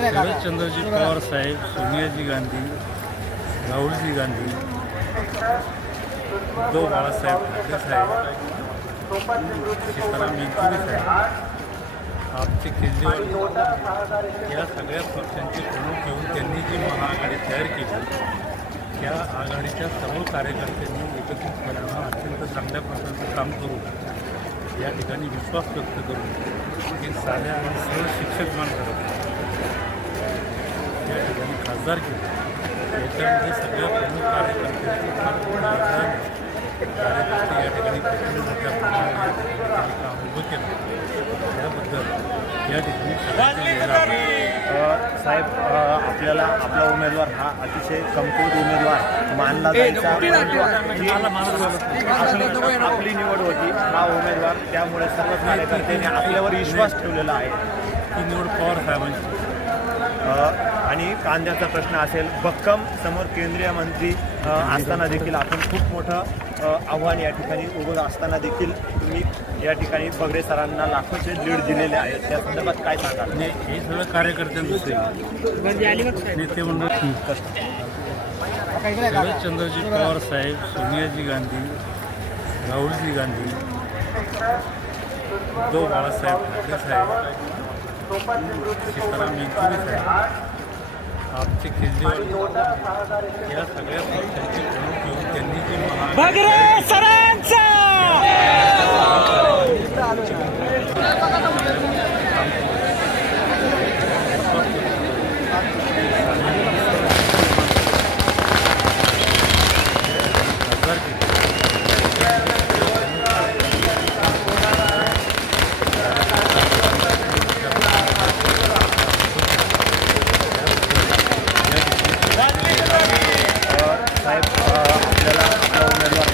शरदचंद्रजी पवार साहेब सोनियाजी गांधी राहुलजी गांधी उद्धव बाळासाहेब ठाकरे साहेब सीताराम येचुरी साहेब आमचे केजरीवाल या सगळ्या पक्षांचे प्रमुख घेऊन त्यांनी जी महाआघाडी तयार केली त्या आघाडीच्या सर्व कार्यकर्त्यांनी एकत्रितपणानं अत्यंत चांगल्या प्रकारचं काम करू या ठिकाणी विश्वास व्यक्त करून एक साध्या आणि सरळ शिक्षक माणसाला या ठिकाणी खासदार केले. याच्यामध्ये सगळ्या प्रमुख कार्यकर्त्यांचे फार मोठं योगदान आहे. कार्यकर्ते या ठिकाणी प्रचंड मोठ्या प्रमाणात त्यांनी काम उभं केलं त्याबद्दल या ठिकाणी साहेब आपल्याला आपला उमेदवार हा अतिशय कमकुवत उमेदवार मानला जायचा. आपली निवड होती हा उमेदवार त्यामुळे सर्व कार्यकर्त्यांनी आपल्यावर विश्वास ठेवलेला आहे. ही निवड पवार साहेबांची. अ, आणि कांद्याचा प्रश्न असेल भक्कम समोर केंद्रीय मंत्री असताना देखील आपण खूप मोठं आव्हान या ठिकाणी उभं असताना देखील तुम्ही या ठिकाणी बगरे सरांना लाखोचे लीड दिलेले आहेत. त्या संदर्भात काय सांगाल? हे सगळं कार्यकर्त्यांचं श्रेय. नेते मंडळ. शरदचंद्रजी पवार साहेब सोनियाजी गांधी राहुलजी गांधी उद्धव बाळासाहेब ठाकरे साहेब सीताराम येचुरी साहेब. आमचे केजरीवाल या सगळ्या पक्षांचे प्रमुख घेऊन त्यांनी जी महाआघाडी साहेब आपल्याला आपला उमेदवार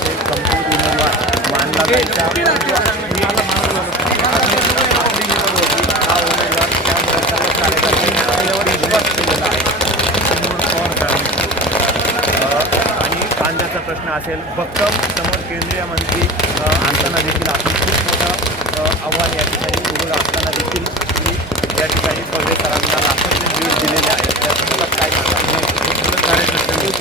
ते कमकुवत उमेदवार मानला जायचा. आपली निवड होती हा उमेदवार त्यामुळे सर्व कार्यकर्त्यांनी आपल्यावर विश्वास आहे. आणि कांद्याचा प्रश्न असेल भक्कम समोर केंद्रीय मंत्री आणताना देखील आपण खूप मोठं आव्हान या ठिकाणी उभं असताना देखील या ठिकाणी बगरे सरांना लाखोचे लीड दिलेले आहेत त्या संदर्भात काय सांगाल हे सगळं कार्यकर्त्यांचं श्रेय. नेते मंडळ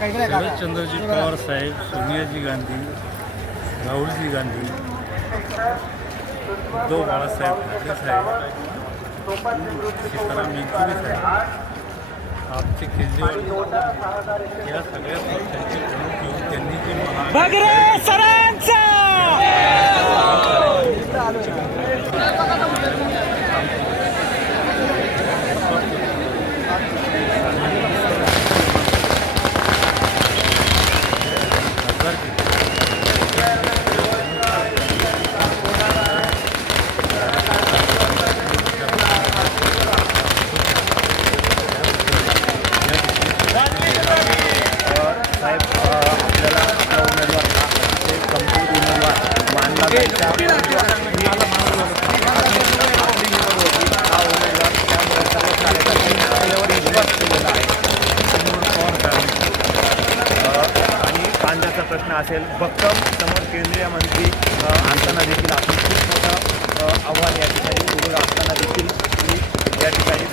शरदचंद्रजी पवार साहेब सोनियाजी गांधी राहुलजी गांधी उद्धव बाळासाहेब ठाकरे साहेब सीताराम येचुरी साहेब आमचे केजरीवाल या सगळ्या पक्षांचे प्रमुख घेऊन त्यांनी जी महा असेल. भक्कम समोर केंद्रीय मंत्री असताना देखील आपण खूप मोठं आव्हान या ठिकाणी उघड असताना देखील या ठिकाणी